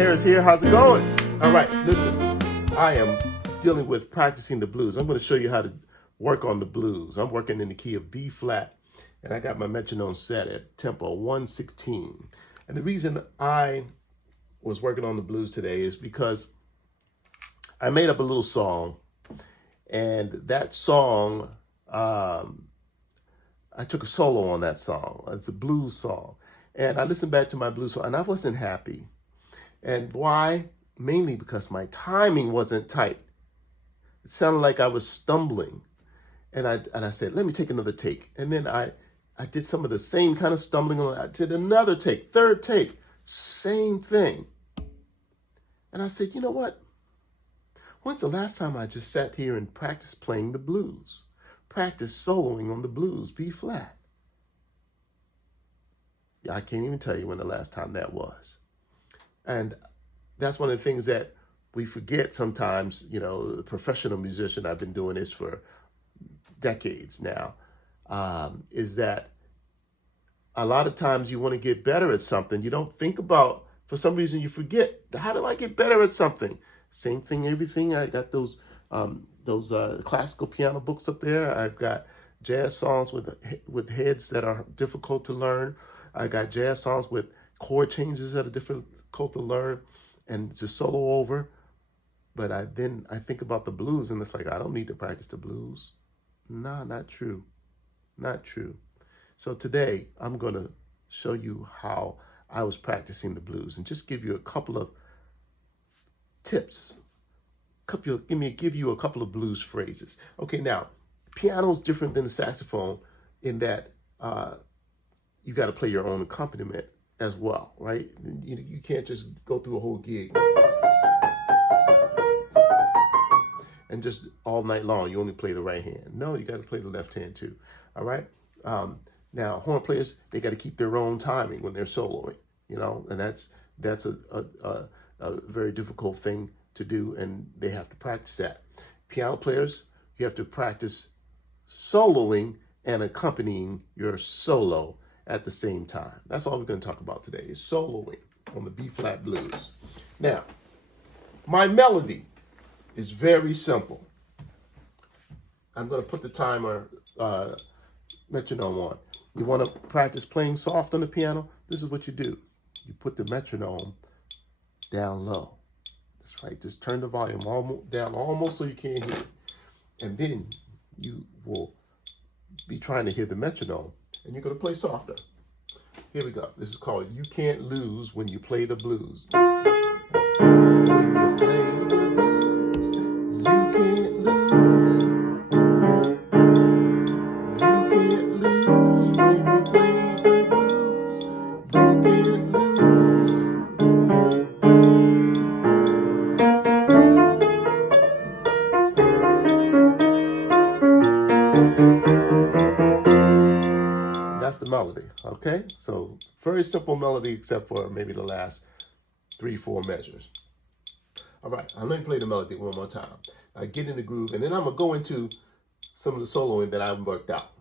Harris here. How's it going? All right, listen. I am dealing with practicing the blues. I'm going to show you how to work on the blues. I'm working in the key of B flat, and I got my metronome set at tempo 116. And the reason I was working on the blues today is because I made up a little song, and that song, I took a solo on that song. It's a blues song. And I listened back to my blues song, and I wasn't happy. And why? Mainly because my timing wasn't tight. It sounded like I was stumbling. And I said, let me take another take. And then I did some of the same kind of stumbling. I did another take, third take, same thing. And I said, you know what? When's the last time I just sat here and practiced playing the blues? Practice soloing on the blues, B flat. Yeah, I can't even tell you when the last time that was. And that's one of the things that we forget sometimes, you know, the professional musician, I've been doing this for decades now, is that a lot of times you want to get better at something. You don't think about, for some reason you forget, how do I get better at something? Same thing, everything. I got those classical piano books up there. I've got jazz songs with heads that are difficult to learn. I got jazz songs with chord changes that are difficult to learn and to solo over. But I think about the blues, and it's like, I don't need to practice the blues. No, not true. Not true. So today I'm going to show you how I was practicing the blues and just give you a couple of tips. Give you a couple of blues phrases. Okay, now, piano is different than the saxophone in that you got to play your own accompaniment as well, right? You can't just go through a whole gig and just all night long you only play the right hand. No, you got to play the left hand too, all right? Now, horn players, they got to keep their own timing when they're soloing, you know, and that's a very difficult thing to do, and they have to practice that. Piano players, you have to practice soloing and accompanying your solo at the same time. That's all we're going to talk about today, is soloing on the B-flat blues. Now, my melody is very simple. I'm going to put the timer metronome on. You want to practice playing soft on the piano? This is what you do. You put the metronome down low. That's right. Just turn the volume down almost so you can't hear it. And then you will be trying to hear the metronome, and you're going to play softer. Here we go. This is called You Can't Lose When You Play the Blues. When you play the blues, you can't lose. You can't lose when you play the blues. You can't lose. That's the melody, okay? So very simple melody except for maybe the last 3-4 measures. All right, I'm going to play the melody one more time. Get in the groove, and then I'm going to go into some of the soloing that I've worked out.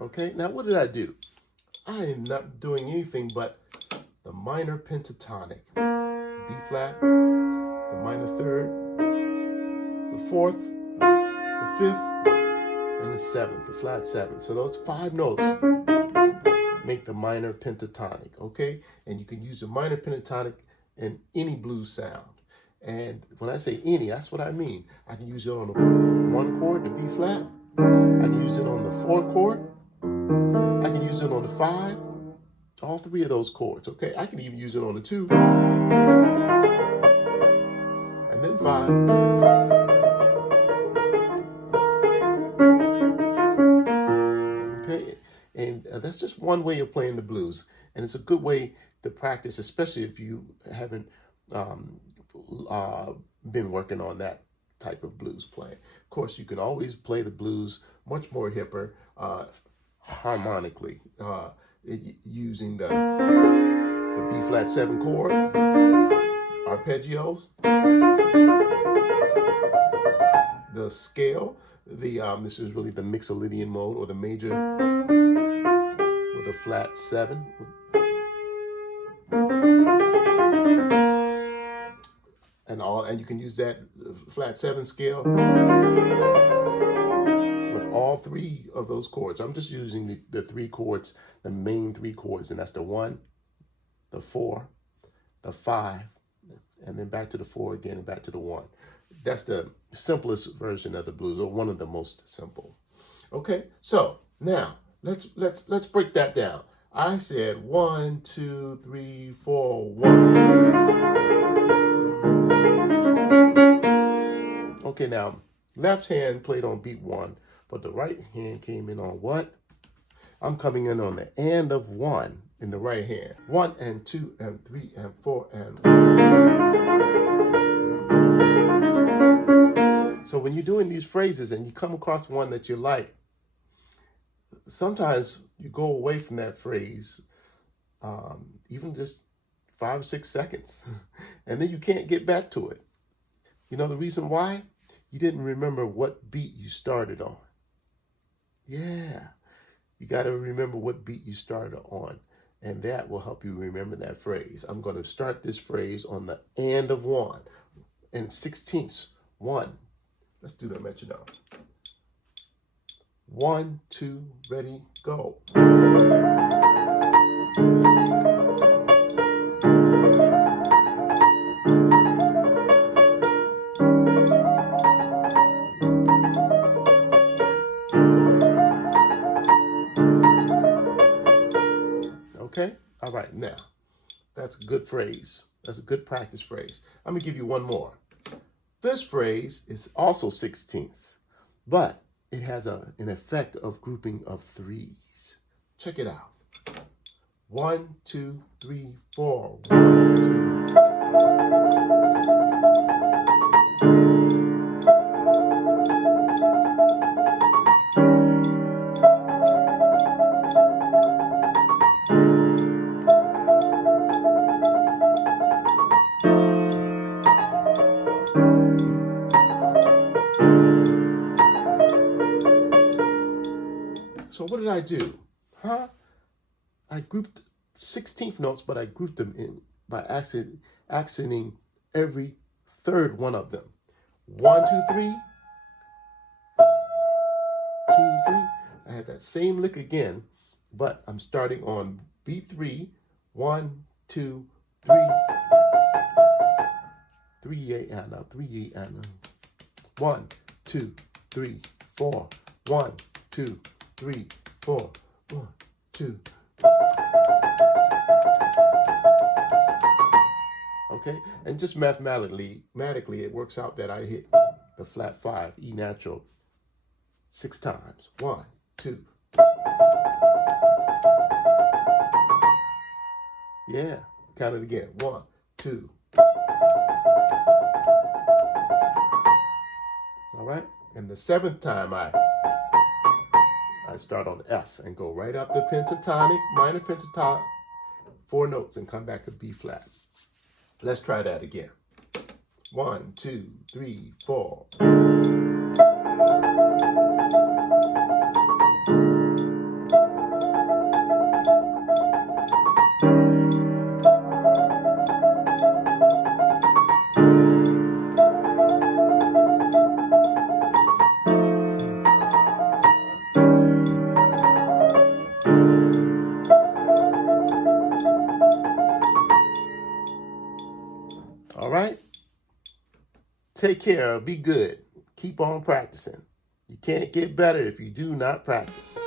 Okay, now what did I do? I am not doing anything but the minor pentatonic. B flat, the minor third, the fourth, the fifth, and the seventh, the flat seventh. So those 5 notes make the minor pentatonic, okay? And you can use the minor pentatonic in any blues sound. And when I say any, that's what I mean. I can use it on the 1 chord, the B flat. I can use it on the 4 chord, I can use it on the 5, all 3 of those chords, okay? I can even use it on the 2, and then 5. Okay, and that's just one way of playing the blues, and it's a good way to practice, especially if you haven't um, uh, been working on that type of blues playing. Of course, you can always play the blues much more hipper, harmonically, using the B flat 7 chord, arpeggios, the scale. This is really the Mixolydian mode, or the major with a flat 7. And you can use that flat 7 scale with all 3 of those chords. I'm just using the 3 chords, the main 3 chords, and that's the 1, the 4, the 5, and then back to the 4 again and back to the 1. That's the simplest version of the blues, or one of the most simple. Okay, so now let's break that down. I said 1, 2, 3, 4, 1. Okay, now left hand played on beat 1, but the right hand came in on what? I'm coming in on the and of 1 in the right hand. 1 and 2 and 3 and 4 and 1. So when you're doing these phrases and you come across one that you like, sometimes you go away from that phrase, even just 5 or 6 seconds, and then you can't get back to it. You know the reason why? You didn't remember what beat you started on. Yeah, you got to remember what beat you started on, and that will help you remember that phrase. I'm going to start this phrase on the and of 1 and 16ths. 1. Let's do the metronome. 1, 2, ready, go. Okay? All right, now, that's a good phrase. That's a good practice phrase. I'm going to give you one more. This phrase is also 16ths, but it has an effect of grouping of 3s. Check it out. 1, 2, 3, 4. 1, 2. So what did I do? I grouped 16th notes, but I grouped them in by accenting every third one of them. 1, 2, 3. 2, 3. I had that same lick again, but I'm starting on B3. 1, 2, 3. 3, 8, and 3, 8, and 1, 2, 3, 4. 1, 2, 3, 4. 1, 2. Okay, and just mathematically, it works out that I hit the flat 5, E natural, 6 times. 1, 2. Yeah, count it again. 1, 2. All right, and the 7th time I start on F and go right up the pentatonic, minor pentatonic, 4 notes, and come back to B flat. Let's try that again. 1, 2, 3, 4. All right? Take care. Be good. Keep on practicing. You can't get better if you do not practice.